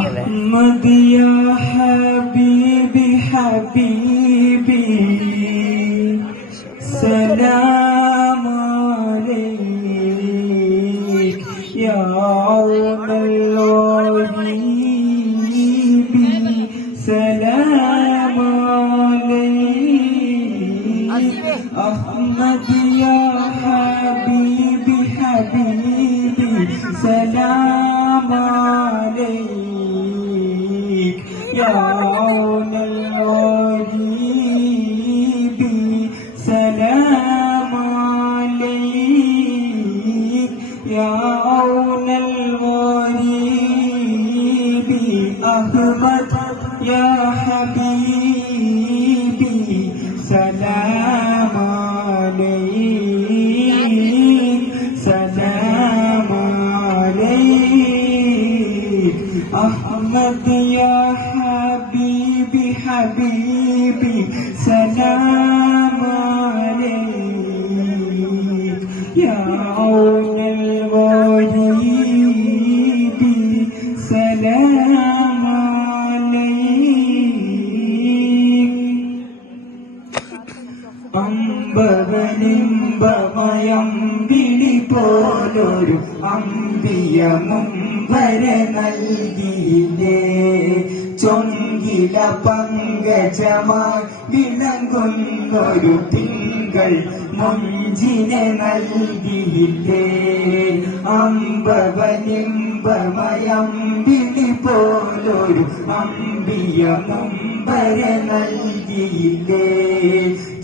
أحمد يا حبيبي حبيبي سلام عليك يا عون الغريب سلام عليك أحمد يا أحمد يا حبيبي حبيبي سلام عليك يا عون الغريب سلام عليك അമ്പവനിമ്പമയം വിളി പോലൊരു അമ്പിയമും വരെ നൽകിയില്ലേ ചൊങ്കില പങ്കജമായി വിളങ്ങുന്നൊരു തിങ്കൾ മുഞ്ചിനെ നൽകിയില്ലേ? അമ്പവനിമ്പമയം വിളി പോലൊരു അമ്പിയമും വരെ നൽകിയില്ലേ?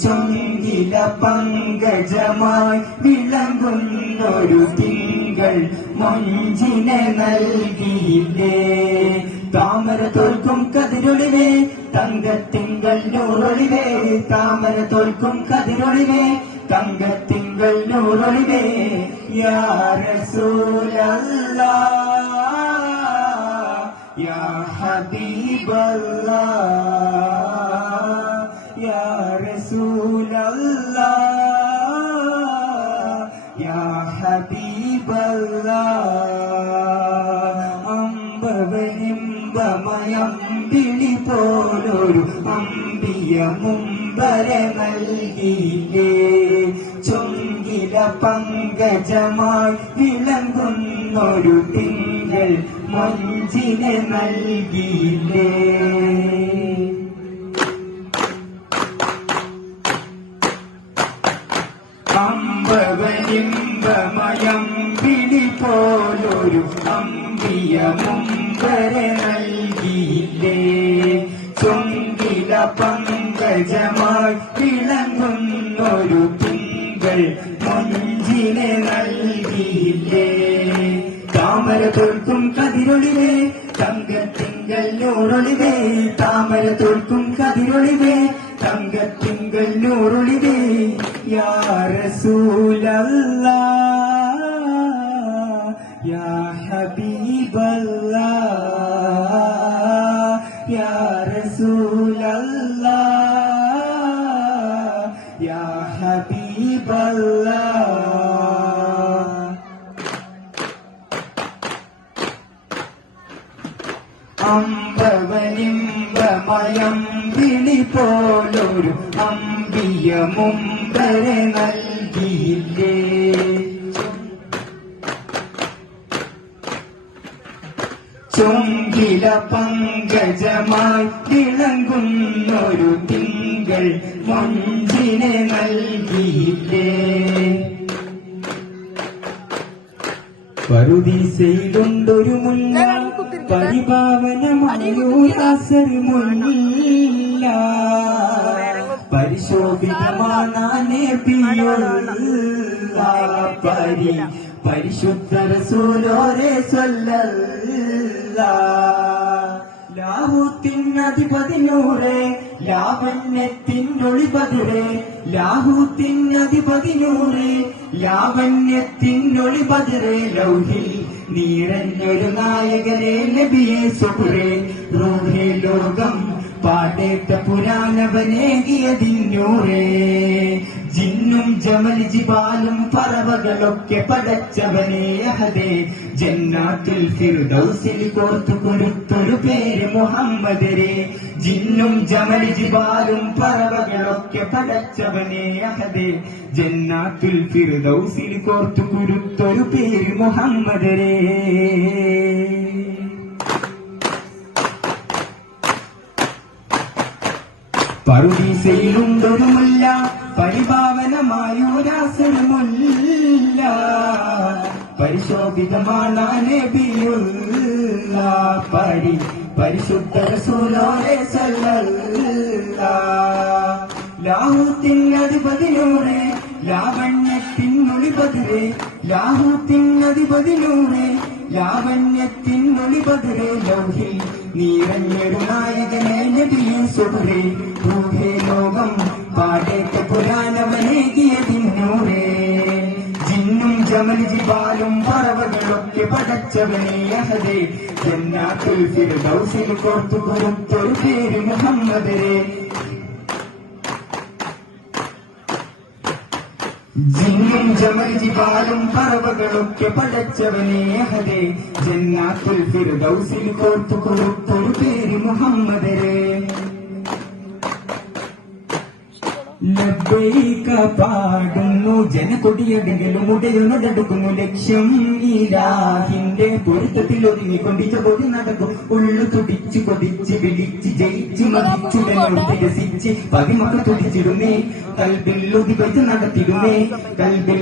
ചൊങ്കില പങ്കജമായി വിളങ്ങുന്നൊരു തിങ്കൾ മൊഞ്ചിനെ നൽകിയില്ലേ? താമര തോൽക്കും കതിരൊളിവേ തങ്കത്തിങ്കൾ നൂറൊളിവേ താമര തോൽക്കും കതിരൊളിവേ തങ്കത്തിങ്കൾ നൂറൊളിവേ യാ റസൂലല്ലാ യാ ഹബീബല്ലാ. വിളി പോലൊരു അമ്പിയ മുമ്പരെ നൽകിയില്ലേ? ചൊങ്കില പങ്കജമായി വിളങ്ങുന്നൊരു തിങ്കൾ മഞ്ചിനെ നൽകിയില്ലേ? അമ്പവനിമ്പമയം വിളി പോലൊരു അമ്പിയ മുമ്പരെ നൽകിയില്ലേ? ചൊങ്കില പങ്കജമായി വിളങ്ങുന്നൊരു തിങ്കൾ മഞ്ചിനെ നൽകിയില്ലേ? താമര തോൽക്കും കതിരൊളിവേ തങ്കത്തിങ്കൾ നൂറൊളിവേ താമര തോൽക്കും കതിരൊളിവേ തങ്കത്തിങ്കൾ നൂറൊളിവേ യാ റസൂലല്ലാ യാ റസൂലല്ലാ യാ ഹബീബല്ലാ അമ്പവനിമ്പമയം വിളി പോലൊരു അമ്പിയ മുമ്പരെ നൽകിയില്ലേ? ചൊങ്കില പങ്കജമായി തിളങ്ങുന്നൊരു തിങ്കൾ മഞ്ചിനെ നൽകിയില്ലേ പറുദീസയിലുണ്ടൊരു മുല്ല പരിപാവനമായൊരു മുല്ല പരിശോഭിതമാണ് പരി പരിശുദ്ധ റസൂലോരെ ലാഹൂത്തിനധിപതിനൂറെ ലാവണ്യത്തിനൊളിപതിരെ ലാഹൂത്തിനധിപതിനൂറെ ലാവണ്യത്തിനൊളിപതിരെ ലൗഹിൽ നീരഞ്ഞൊരു നായകനെ ലഭിയേ റൂഹേ ലോകം പാടേറ്റ പുരാണവനേകിയതിന്നൂറേ. ജിന്നും ജമൽ ജിബാലും പറവകളൊക്കെ പടച്ചവനെ അഹദേ. ജന്നാത്തുൽ ഫിർദൗസിൽ കോർത്തു കൊടുത്തൊരു പേര് മുഹമ്മദരെ. ജിന്നും ജമൽ ജിബാലും പറവകളൊക്കെ പടച്ചവനെ അഹദേ. ജന്നാത്തുൽ ഫിർദൗസിൽ കോർത്തു കുരുത്തൊരു പേര് മുഹമ്മദരെ. പറുദീസയിലുണ്ടൊരു മുല്ല പരിഭാവനമായൊരാസനമുല്ല പരിശോഭിതമാണ് നബിയുള്ള പരി പരിശുദ്ധ റസൂലോരെ സല്ലല്ല. ലാഹൂത്തിനധിപതിനൂറെ ലാവണ്യത്തിനൊളിപതിരെ ലാവണ്യത്തിൻ ലാവണ്യത്തിനൊളിപതിരെ ലൗഹിൽ നീറഞ്ഞൊരു നായകനെ നബിയും ഭൂഹേ ലോകം പാടേറ്റ പുരാണവനേകിയതിന്നൂറേ ജിന്നും ജമൽ ജിബാലും പറവകളൊക്കെ പടച്ചവനെ അഹദേ. ജന്നാത്തുൽ ഫിർദൗസിൽ കോർത്തു കൊടുത്തൊരു പേര് മുഹമ്മദരെ ജിന്നും ജമൽ ജിബാലും പറവകളൊക്കെ പടച്ചവനെ അഹദേ. ജന്നാത്തുൽ ഫിർദൗസിൽ കോർത്തു കൊടുത്തൊരു പേര് മുഹമ്മദരെ ലബ്ബൈക പാടുന്നു ജനകൊടിയടെങ്കിലും ഉടയുന്നതെടുക്കുന്നു ലക്ഷ്യം ഇലാഹിന്റെ പൊരുത്തത്തിൽ ഒതുങ്ങിക്കൊണ്ടിച്ച പൊടി നടക്കും. ഉള്ളു തുടിച്ചു കൊതിച്ച് വിളിച്ച് ജയിച്ച് മതിച്ചുടനോട് രസിച്ച് പതിമക്കൾ തുടിച്ചിടുന്നേ കൽബിൽ ഒതുവച്ച് നടത്തിടുന്നേ കൽബിൽ